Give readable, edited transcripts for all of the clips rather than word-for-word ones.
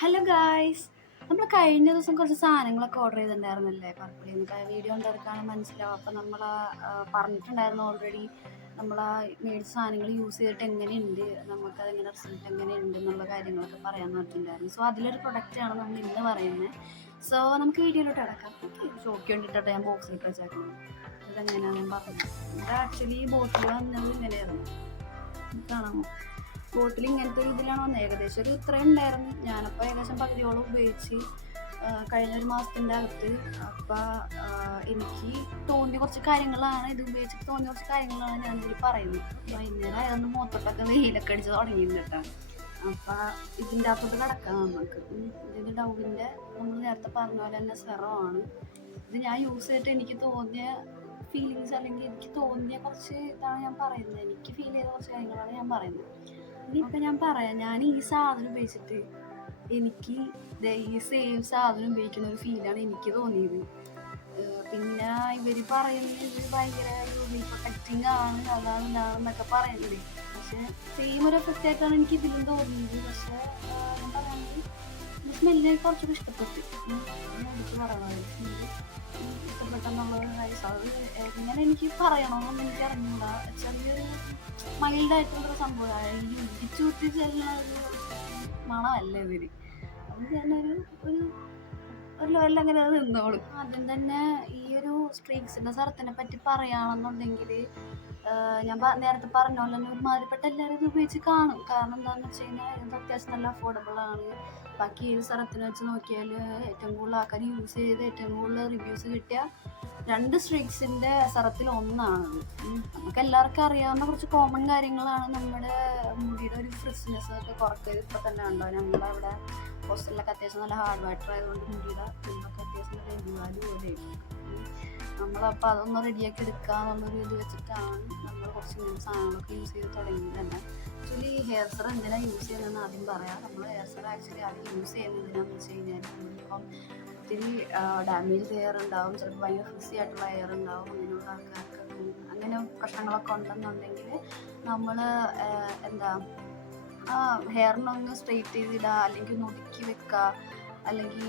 Hello guys, നമ്മൾ കഴിഞ്ഞ ദിവസം കുറച്ച് സാധനങ്ങളൊക്കെ ഓർഡർ ചെയ്തിട്ടുണ്ടായിരുന്നല്ലേ പർപ്പിളിൽ നിന്ന്. വീഡിയോ കണ്ടെടുക്കാണ് മനസ്സിലാവും. അപ്പോൾ നമ്മൾ പറഞ്ഞിട്ടുണ്ടായിരുന്നു ഓൾറെഡി. നമ്മൾ ആ മേടിച്ച സാധനങ്ങൾ യൂസ് ചെയ്തിട്ട് എങ്ങനെയുണ്ട്, നമുക്കതെങ്ങനെ റിസൾട്ട് എങ്ങനെയുണ്ട് എന്നുള്ള കാര്യങ്ങളൊക്കെ പറയാമെന്ന് പറഞ്ഞിട്ടുണ്ടായിരുന്നു. സോ അതിലൊരു പ്രൊഡക്റ്റാണ് നമ്മൾ ഇന്ന് പറയുന്നത്. സോ നമുക്ക് വീഡിയോയിലോട്ട് അടക്കാം. ഷോക്ക് വേണ്ടിയിട്ടാണ് ഞാൻ ബോക്സിലിട്ട് വെച്ചേക്കുന്നത്. ഇതെങ്ങനെയാണ് ഞാൻ പറഞ്ഞത്. ഇത് ആക്ച്വലി ബോട്ടിൽ വന്നത് ഇങ്ങനെയായിരുന്നു, കാണാമോ? ബോട്ടിൽ ഇങ്ങനത്തെ ഒരു ഇതിലാണ് വന്നത്. ഏകദേശം ഒരു ഇത്രയും ഉണ്ടായിരുന്നു. ഞാനപ്പോൾ ഏകദേശം പകുതിയോളം ഉപയോഗിച്ച് കഴിഞ്ഞൊരു മാസത്തിൻ്റെ അകത്ത്. അപ്പം എനിക്ക് തോന്നിയ കുറച്ച് കാര്യങ്ങളാണ്, ഇത് ഉപയോഗിച്ചിട്ട് തോന്നിയ കുറച്ച് കാര്യങ്ങളാണ് ഞാൻ ഇതിൽ പറയുന്നത്. വൈകുന്നേരം ആയതൊന്ന് മുഖത്തൊട്ടൊക്കെ വെയിലൊക്കെ അടിച്ച് തുടങ്ങിയിരുന്നു കേട്ടോ. അപ്പം ഇതിൻ്റെ അകത്തോട്ട് കിടക്കാം നമുക്ക്. ഇതിൻ്റെ ഡൗവിൻ്റെ നമ്മൾ നേരത്തെ പറഞ്ഞ പോലെ തന്നെ സെറമാണ് ഇത്. ഞാൻ യൂസ് ചെയ്തിട്ട് എനിക്ക് തോന്നിയ ഫീലിങ്സ്, അല്ലെങ്കിൽ എനിക്ക് തോന്നിയ കുറച്ച് ഇതാണ് ഞാൻ പറയുന്നത്. എനിക്ക് ഫീൽ ചെയ്ത കുറച്ച് കാര്യങ്ങളാണ് ഞാൻ പറയുന്നത്. ഇനിയിപ്പോൾ ഞാൻ പറയാം, ഞാൻ ഈ സാധനം ഉപയോഗിച്ചിട്ട് എനിക്ക് ഈ സെയിം സാധനം ഉപയോഗിക്കുന്ന ഒരു ഫീലാണ് എനിക്ക് തോന്നിയത്. പിന്നെ ഇവർ പറയുന്നത് ഇത് ഭയങ്കര യൂവി പ്രൊട്ടക്റ്റിംഗ് ആണ്, അതാണ് ഇതാണെന്നൊക്കെ പറയുന്നത്. പക്ഷെ സെയിം ഒരു എഫക്റ്റ് ആയിട്ടാണ് എനിക്ക് ഇതിലും തോന്നിയത്. പക്ഷെ ഞാൻ പറയുന്നത് സ്മെല്ലിനെ കുറച്ചുകൂടി ഇഷ്ടപ്പെട്ടു. എടുത്ത് പറയണത് സ്മെല്ല് ഇഷ്ടപ്പെട്ടെന്നുള്ളത് അത് എങ്ങനെ എനിക്ക് പറയണമെന്നൊന്നും എനിക്ക് അറിഞ്ഞൂടാ. ചെറിയൊരു മൈൽഡായിട്ടുള്ളൊരു സംഭവമാണ്. ഈ ഉദിച്ചു കുത്തി ചെല്ലുന്ന ഒരു മണമല്ല ഇതിന്. അത് തന്നെ ഒരു ലെവലിൽ അങ്ങനെ അത് നിന്നോളും. ആദ്യം തന്നെ ഈ ഒരു സ്ട്രീക്സിൻ്റെ സ്ഥലത്തിനെ പറ്റി പറയുകയാണെന്നുണ്ടെങ്കിൽ, ഞാൻ നേരത്തെ പറഞ്ഞ പോലെ തന്നെ ഒരുമാതിരിപ്പെട്ട എല്ലാവരും ഇത് ഉപയോഗിച്ച് കാണും. കാരണം എന്താണെന്ന് വെച്ച് കഴിഞ്ഞാൽ ഇത് അത്യാവശ്യം നല്ല അഫോർഡബിൾ ആണ്. ബാക്കി ഏത് സ്ഥലത്തിനെ വെച്ച് നോക്കിയാൽ ഏറ്റവും കൂടുതൽ ആൾക്കാർ യൂസ് ചെയ്ത് ഏറ്റവും കൂടുതൽ റിവ്യൂസ് കിട്ടിയ 2 സ്ട്രീക്സിൻ്റെ സ്ഥലത്തിൽ ഒന്നാണത്. നമുക്ക് എല്ലാവർക്കും അറിയാവുന്ന കുറച്ച് കോമൺ കാര്യങ്ങളാണ്. നമ്മുടെ മുടിയുടെ ഒരു ഫ്രിസ്നെസ് ഒക്കെ കുറയ്ക്കത് ഇപ്പം തന്നെ ഉണ്ടോ. നമ്മളവിടെ ഹോസ്റ്റലിലൊക്കെ അത്യാവശ്യം നല്ല ഹാർഡ് വാട്ടർ ആയതുകൊണ്ട് മുടിയുടെ ഫിലിമൊക്കെ അത്യാവശ്യം നല്ല എരിവാലി പോലെയും. നമ്മളപ്പോൾ അതൊന്ന് റെഡിയാക്കി എടുക്കുക എന്നുള്ളൊരു ഇത് വെച്ചിട്ടാണ് നമ്മൾ കുറച്ച് ഇങ്ങനെ സാധനങ്ങളൊക്കെ യൂസ് ചെയ്ത് തുടങ്ങിയത് തന്നെ. ആക്ച്വലി ഹെയർ സെറം എന്തിനാണ് യൂസ് ചെയ്യുന്നതെന്ന് ആദ്യം പറയാം. നമ്മൾ ഹെയർ സെറം ആക്ച്വലി ആദ്യം യൂസ് ചെയ്യുന്നത് എന്തിനാണെന്ന് വെച്ച് കഴിഞ്ഞാൽ, നമ്മളിപ്പം ഒത്തിരി ഡാമേജ് ഹെയർ ഉണ്ടാവും, ചിലപ്പോൾ ഭയങ്കര ഫ്രിസി ആയിട്ടുള്ള ഹെയർ ഉണ്ടാവും. അങ്ങനെയുള്ള ആൾക്കാർക്ക് അങ്ങനെ പ്രശ്നങ്ങളൊക്കെ ഉണ്ടെന്നുണ്ടെങ്കിൽ നമ്മൾ എന്താ ഹെയറിനൊന്ന് സ്ട്രെയിറ്റ് ചെയ്തിടുക, അല്ലെങ്കിൽ ഒന്ന് ഒതുക്കി വെക്കുക, അല്ലെങ്കിൽ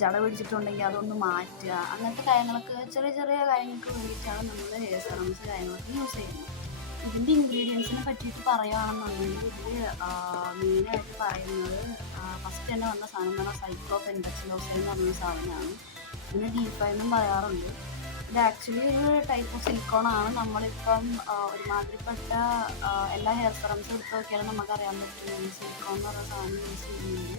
ജട പിടിച്ചിട്ടുണ്ടെങ്കിൽ അതൊന്ന് മാറ്റുക. അങ്ങനത്തെ കാര്യങ്ങളൊക്കെ ചെറിയ ചെറിയ കാര്യങ്ങൾക്ക് വേണ്ടിയിട്ടാണ് നമ്മൾ ഹെയർ സെറംസ് കാര്യങ്ങളൊക്കെ യൂസ് ചെയ്യുന്നത്. ഇതിൻ്റെ ഇൻഗ്രീഡിയൻസിനെ പറ്റിയിട്ട് പറയുകയാണെന്നുണ്ടെങ്കിൽ ഇതിൽ മെയിനായിട്ട് പറയുന്നത് ഫസ്റ്റ് തന്നെ വന്ന സാധനം എന്ന് പറഞ്ഞാൽ സൈക്ലോപെൻറ്റക്സിലോസൈൻ എന്ന് പറഞ്ഞൊരു സാധനമാണ്. ഇതിന് D5 എന്നും പറയാറുണ്ട്. ഇത് ആക്ച്വലി ഒരു ടൈപ്പ് ഓഫ് സിലിക്കോണാണ്. നമ്മളിപ്പം ഒരുമാതിരിപ്പെട്ട എല്ലാ ഹെയർ സെറംസും എടുത്ത് നോക്കിയാലും നമുക്കറിയാൻ പറ്റും സിലിക്കോൺ എന്ന് പറഞ്ഞ സാധനം യൂസ് ചെയ്യുന്നുണ്ട്.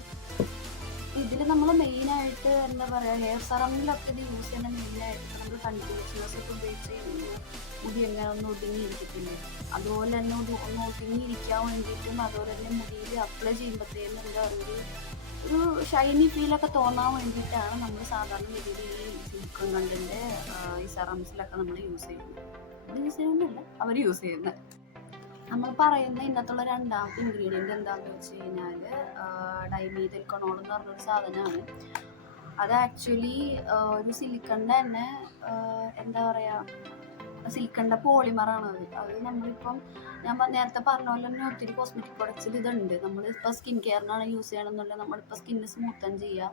ഇതിൽ നമ്മൾ മെയിനായിട്ട് എന്താ പറയുക, ഹെയർ സെറമിലൊക്കെ ഇത് യൂസ് ചെയ്യുന്ന മെയിനായിട്ട് നമ്മൾ കണ്ടീഷണേഴ്സ് ഒക്കെ ഉപയോഗിച്ച് കഴിഞ്ഞാൽ മുടി എങ്ങനെ ഒന്ന് ഒതുങ്ങിയിരിക്കത്തില്ലേ, അതുപോലെ തന്നെ ഒന്ന് ഒതുങ്ങിയിരിക്കാൻ വേണ്ടിയിട്ടും അതുപോലെ തന്നെ മുടിയിൽ അപ്ലൈ ചെയ്യുമ്പോഴത്തേനും എന്താ ഒരു ഷൈനി ഫീലൊക്കെ തോന്നാൻ വേണ്ടിയിട്ടാണ് നമ്മൾ സാധാരണ രീതിയിൽ ഈ സിലിക്കോൺ കണ്ടൻ്റെ ഈ സെറംസിലൊക്കെ നമ്മൾ യൂസ് ചെയ്യുന്നത്. നമ്മൾ യൂസ് ചെയ്യുന്നില്ല, അവർ യൂസ് ചെയ്യുന്നത്. നമ്മൾ പറയുന്ന ഇന്നത്തുള്ള രണ്ടാമത്തെ ഇൻഗ്രീഡിയൻറ്റ് എന്താണെന്ന് വെച്ച് കഴിഞ്ഞാൽ ഡൈമീഥൈൽ കൊണോൾ എന്ന് പറഞ്ഞൊരു സാധനമാണ്. അത് ആക്ച്വലി ഒരു സിലിക്കണിൻ്റെ തന്നെ എന്താ പറയുക, സിലിക്കണിൻ്റെ പോളിമറാണ് അത് നമ്മളിപ്പം ഞാൻ നേരത്തെ പറഞ്ഞ പോലെ തന്നെ ഒത്തിരി കോസ്മെറ്റിക് പ്രൊഡക്ട്സിൽ ഇതുണ്ട്. നമ്മളിപ്പോൾ സ്കിൻ കെയറിനാണ് യൂസ് ചെയ്യണമെന്നുണ്ടെങ്കിൽ നമ്മളിപ്പോൾ സ്കിന്ന് സ്മൂത്തൻ ചെയ്യുക,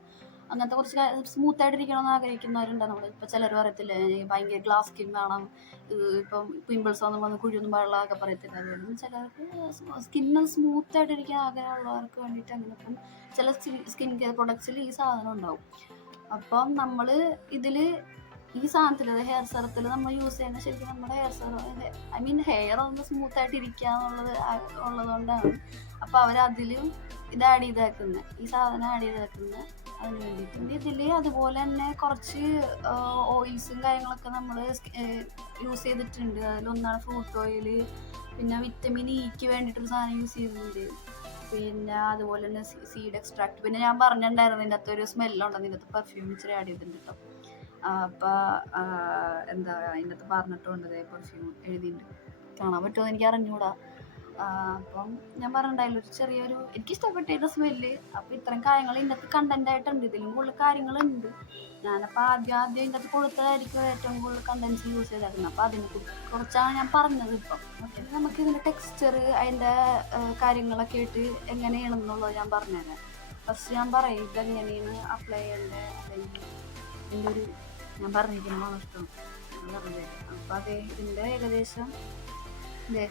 അങ്ങനത്തെ കുറച്ച് സ്മൂത്തായിട്ടിരിക്കണമെന്ന് ആഗ്രഹിക്കുന്നവരുണ്ട്. നമ്മളിപ്പോൾ ചിലർ പറയത്തില്ലേ ഭയങ്കര ഗ്ലാസ് സ്കിൻ വേണം, ഇപ്പം പിമ്പിൾസ് ഒന്നും വന്ന് കുഴിയൊന്നും വെള്ളമൊക്കെ പറയത്തില്ല. അതുകൊണ്ട് ചിലർക്ക് സ്കിന്ന് സ്മൂത്തായിട്ടിരിക്കാൻ ആഗ്രഹമുള്ളവർക്ക് വേണ്ടിയിട്ട് അങ്ങനെ ഇപ്പം ചില സ്കിൻ കെയർ പ്രൊഡക്ട്സിൽ ഈ സാധനം ഉണ്ടാവും. അപ്പം നമ്മൾ ഇതിൽ ഈ സാധനത്തിൽ ഹെയർ സെറത്തിൽ നമ്മൾ യൂസ് ചെയ്യുന്നത് ശരിക്കും നമ്മുടെ ഹെയർ ഒന്ന് സ്മൂത്തായിട്ട് ഇരിക്കുക ഉള്ളതുകൊണ്ടാണ്. അപ്പോൾ അവരതിലും ഇത് ആഡ് ചെയ്തേക്കുന്നത്, ഈ സാധനം ആഡ് ചെയ്തേക്കുന്നത് അതിന് വേണ്ടിയിട്ട്. ഇതിൽ അതുപോലെ തന്നെ കുറച്ച് ഓയിൽസും കാര്യങ്ങളൊക്കെ നമ്മൾ യൂസ് ചെയ്തിട്ടുണ്ട്. അതിലൊന്നാണ് ഫ്രൂട്ട് ഓയിൽ, പിന്നെ വിറ്റമിൻ ഇക്ക് വേണ്ടിയിട്ടൊരു സാധനം യൂസ് ചെയ്തിട്ടുണ്ട്, പിന്നെ അതുപോലെ തന്നെ സീഡ് എക്സ്ട്രാക്ട്. പിന്നെ ഞാൻ പറഞ്ഞിട്ടുണ്ടായിരുന്നു ഇതിൻ്റെ അകത്തൊരു സ്മെല്ലുണ്ടെന്ന്, ഇതിൻ്റെ അകത്ത് പെർഫ്യൂം ഇച്ചിരി ആഡ് ചെയ്തിട്ടുണ്ട് കേട്ടോ. അപ്പോൾ എന്താ അതിൻ്റെ അകത്ത് പറഞ്ഞിട്ടുണ്ട്, പെർഫ്യൂം എഴുതിയിട്ടുണ്ട്. കാണാൻ പറ്റുമോ എനിക്ക് അറിഞ്ഞൂടാ. അപ്പം ഞാൻ പറഞ്ഞിട്ടുണ്ടായില്ല ഒരു ചെറിയൊരു എനിക്കിഷ്ടപ്പെട്ട സ്മെല്ല്. അപ്പോൾ ഇത്രയും കാര്യങ്ങൾ ഇതിൻ്റെ അകത്ത് കണ്ടൻ്റായിട്ടുണ്ട്, ഇതിലും കൂടുതൽ കാര്യങ്ങളുണ്ട്. ഞാനപ്പോൾ ആദ്യം ഇതിൻ്റെ അകത്ത് കൊടുത്തതായിരിക്കും ഏറ്റവും കൂടുതൽ കണ്ടൻസ് യൂസ് ചെയ്തായിരുന്നു. അപ്പോൾ അതിനെ കുറിച്ചാണ് ഞാൻ പറഞ്ഞത്. ഇപ്പം ഓക്കെ, നമുക്ക് ഇതിൻ്റെ ടെക്സ്ചർ അതിൻ്റെ കാര്യങ്ങളൊക്കെ ആയിട്ട് എങ്ങനെയാണെന്നുള്ളത് ഞാൻ പറഞ്ഞുതരാം. ഫസ്റ്റ് ഞാൻ പറയും ഇതെങ്ങനെയാണ് അപ്ലൈ ചെയ്യേണ്ടത്, അല്ലെങ്കിൽ ഇതിൻ്റെ ഒരു ഞാൻ പറഞ്ഞിരിക്കുന്നതാണ് ഇഷ്ടം പറഞ്ഞത്. അപ്പം അത് ഇതിൻ്റെ ഏകദേശം ഇതേ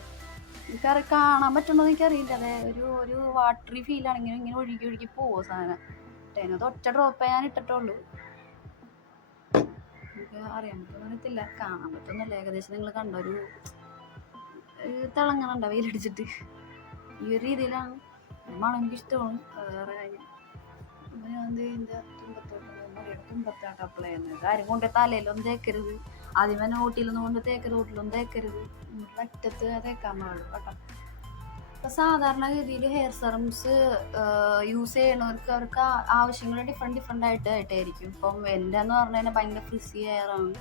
എനിക്കറി കാണാൻ പറ്റുന്നത് എനിക്കറിയില്ല. അതെ ഒരു വാട്ടറി ഫീലാണെങ്കിലും ഇങ്ങനെ ഒഴുകി ഒഴുകി പോവോ സാധനം. അതിനകത്ത് ഒറ്റ ഡ്രോപ്പേ ഞാൻ ഇട്ടിട്ടുള്ളൂ. എനിക്ക് അറിയാൻ പറ്റുന്നില്ല, കാണാൻ പറ്റുന്നില്ല. ഏകദേശം നിങ്ങൾ കണ്ട ഒരു തിളങ്ങണുണ്ട വെയിലടിച്ചിട്ട്. ഈ ഒരു രീതിയിലാണ് മണം എനിക്കിഷ്ടമാണ്. വേറെ കാര്യം ഞാൻ ഇതിൻ്റെ തുമ്പത്താട്ട് അപ്ലൈ ചെയ്യുന്നത്. കാര്യം കൊണ്ട് തലയിലൊന്നും തേക്കരുത്, ആദ്യമേ നോട്ടിലൊന്നും കൊണ്ട് തേക്കരുത്, റോട്ടിലൊന്നും തേക്കരുത്, അറ്റത്ത് തേക്കാൻ പാടുള്ളൂ കേട്ടോ. ഇപ്പം സാധാരണ രീതിയിൽ ഹെയർ സെറംസ് യൂസ് ചെയ്യണവർക്ക് അവർക്ക് ആവശ്യങ്ങൾ ഡിഫറെൻ്റ് ആയിട്ടായിരിക്കും. ഇപ്പം എൻ്റെ എന്ന് പറഞ്ഞു കഴിഞ്ഞാൽ ഭയങ്കര ഫ്രിസി ഹെയറാണ്.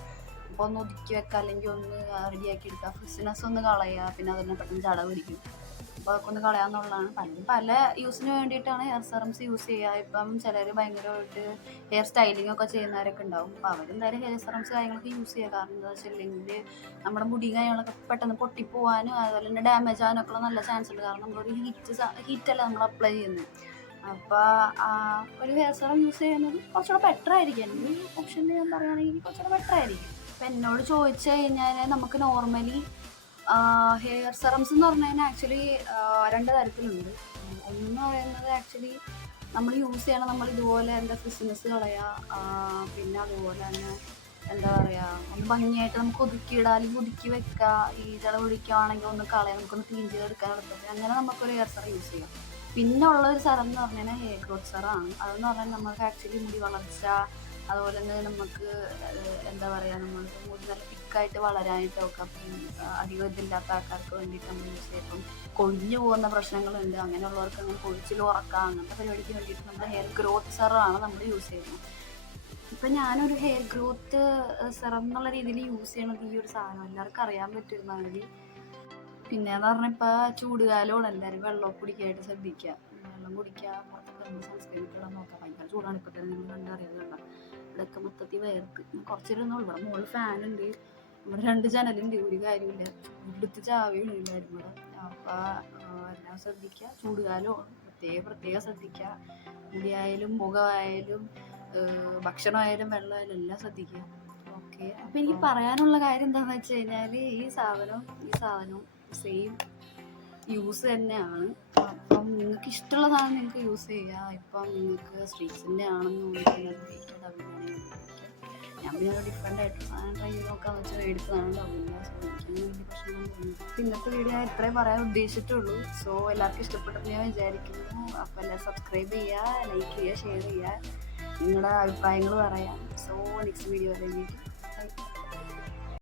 അപ്പോൾ ഒന്ന് ഒതുക്കി വെക്കുക, അല്ലെങ്കിൽ ഒന്ന് റെഡിയാക്കി എടുക്കുക, ഫ്രിസിനെസ് ഒന്ന് കളയുക, പിന്നെ അതിനെ പെട്ടെന്ന് ജട പിടിക്കും. അപ്പോൾ അതൊക്കെ ഒന്ന് കളയാന്നുള്ളതാണ്. പലരും പല യൂസിന് വേണ്ടിയിട്ടാണ് ഹെയർ സെറംസ് യൂസ് ചെയ്യുക. ഇപ്പം ചിലർ ഭയങ്കരമായിട്ട് ഹെയർ സ്റ്റൈലിംഗ് ഒക്കെ ചെയ്യുന്നവരൊക്കെ ഉണ്ടാവും. അപ്പോൾ അവരെന്തായാലും ഹെയർ സെറംസ് കാര്യങ്ങളൊക്കെ യൂസ് ചെയ്യുക. കാരണം എന്താ വെച്ചിട്ടുണ്ടെങ്കിൽ നമ്മുടെ മുടി കാര്യങ്ങളൊക്കെ പെട്ടെന്ന് പൊട്ടിപ്പോവാനും അതുപോലെ തന്നെ ഡാമേജ് ആകാനൊക്കെ നല്ല ചാൻസ് ഉണ്ട്. കാരണം നമ്മളൊരു ഹീറ്റല്ല നമ്മൾ അപ്ലൈ ചെയ്യുന്നത്. അപ്പോൾ ഒരു ഹെയർ സെറം യൂസ് ചെയ്യുന്നത് കുറച്ചുകൂടെ ബെറ്റർ ആയിരിക്കും. എൻ്റെ ഓപ്ഷനിൽ ഞാൻ പറയുകയാണെങ്കിൽ കുറച്ചുകൂടെ ബെറ്റർ ആയിരിക്കും. അപ്പം എന്നോട് ചോദിച്ചു കഴിഞ്ഞാൽ നമുക്ക് നോർമലി ഹെയർ സെറംസ് എന്ന് പറഞ്ഞു കഴിഞ്ഞാൽ ആക്ച്വലി 2 തരത്തിലുണ്ട്. ഒന്നെന്ന് പറയുന്നത് ആക്ച്വലി നമ്മൾ യൂസ് ചെയ്യണം, നമ്മൾ ഇതുപോലെ എന്താ ഫ്രിസിനെസ് കളയുക, പിന്നെ അതുപോലെ തന്നെ എന്താ പറയുക ഒന്ന് ഭംഗിയായിട്ട് നമുക്ക് ഒതുക്കിയിടുക, അല്ലെങ്കിൽ ഒതുക്കി വെക്കുക. ഈ ജട പിടിക്കുകയാണെങ്കിൽ ഒന്ന് കളയാം, നമുക്കൊന്ന് ക്ലീൻ ചെയ്തെടുക്കാൻ എളുപ്പത്തിൽ. അങ്ങനെ നമുക്കൊരു ഹെയർ സെറം യൂസ് ചെയ്യാം. പിന്നെ ഉള്ളൊരു സെറം എന്ന് പറഞ്ഞു കഴിഞ്ഞാൽ ഹെയർ ഗ്രോത്ത് സെറമാണ്. അതെന്ന് പറഞ്ഞാൽ നമുക്ക് ആക്ച്വലി മുടി വളർച്ച, അതുപോലെ തന്നെ നമുക്ക് എന്താ പറയുക നമ്മൾ മുടി നല്ല തിക്കായിട്ട് വളരാനായിട്ടൊക്കെ അധികം ഇതില്ലാത്ത ആൾക്കാർക്ക് വേണ്ടിയിട്ട് നമ്മൾ യൂസ് ചെയ്യും. ഇപ്പം കൊഴിഞ്ഞു പോകുന്ന പ്രശ്നങ്ങളുണ്ട്, അങ്ങനെയുള്ളവർക്ക് അങ്ങനെ കൊഴിച്ചിൽ ഉറക്കാം, അങ്ങനത്തെ പരിപാടിക്ക് വേണ്ടിയിട്ട് നമ്മൾ ഹെയർ ഗ്രോത്ത് സെറമാണ് നമ്മൾ യൂസ് ചെയ്യുന്നത്. ഇപ്പം ഞാനൊരു ഹെയർ ഗ്രോത്ത് സെറം എന്നുള്ള രീതിയിൽ യൂസ് ചെയ്യണത് ഈ ഒരു സാധനം എല്ലാവർക്കും അറിയാൻ പറ്റുമാണെങ്കിൽ. പിന്നെയെന്ന് പറഞ്ഞാൽ ഇപ്പോൾ ചൂടുകാലമാണ്, എല്ലാവരും വെള്ളം കുടിക്കാനായിട്ട് ശ്രദ്ധിക്കുക. വെള്ളം കുടിക്കുക, പുറത്തൊക്കെ സൺസ്ക്രീൻ ഒക്കെ ഇടാൻ നോക്കാം. ഭയങ്കര ചൂടാണ് ഇപ്പോൾ തന്നെ, നിങ്ങൾ കണ്ടറിയുന്നുണ്ടോ? ഇവിടെയൊക്കെ മൊത്തത്തിൽ വേർത്ത് കുറച്ചൊരുന്നുള്ളൂ. ഇവിടെ മുകളിൽ ഫാനുണ്ട്, ഇവിടെ 2 ജനലുണ്ട്, ഒരു കാര്യമില്ല, ഇവിടുത്തെ ചാവിയാണ് എല്ലാവരും കൂടെ. അപ്പോൾ എല്ലാം ശ്രദ്ധിക്കുക. ചൂടുകാലമാണ്, പ്രത്യേകം ശ്രദ്ധിക്കുക. മുടിയായാലും മുഖമായാലും ഭക്ഷണമായാലും വെള്ളമായാലും എല്ലാം ശ്രദ്ധിക്കുക. ഓക്കെ, അപ്പം എനിക്ക് പറയാനുള്ള കാര്യം എന്താണെന്ന് വെച്ച് കഴിഞ്ഞാൽ ഈ സാധനവും സെയിം യൂസ് തന്നെയാണ്. അപ്പം നിങ്ങൾക്ക് ഇഷ്ടമുള്ള സാധനം നിങ്ങൾക്ക് യൂസ് ചെയ്യുക. ഇപ്പം നിങ്ങൾക്ക് സ്ട്രീറ്റ്സിൻ്റെ ആണെന്ന് ഉപയോഗിക്കുന്നത് ഞാൻ പിന്നെ ഡിഫറെൻ്റ് ആയിട്ട് സാധനം ട്രൈ ചെയ്ത് നോക്കാമെന്ന് വെച്ചാൽ എടുത്തതാണ്. വലിയ പ്രശ്നമൊന്നും. ഇന്നത്തെ വീഡിയോ ഞാൻ ഇത്രയും പറയാൻ ഉദ്ദേശിച്ചിട്ടുള്ളൂ. സോ എല്ലാവർക്കും ഇഷ്ടപ്പെട്ടെന്ന് ഞാൻ വിചാരിക്കുന്നു. അപ്പോൾ എല്ലാവരും സബ്സ്ക്രൈബ് ചെയ്യുക, ലൈക്ക് ചെയ്യുക, ഷെയർ ചെയ്യുക, നിങ്ങളുടെ അഭിപ്രായങ്ങൾ പറയാം. സോ നെക്സ്റ്റ് വീഡിയോ വരെ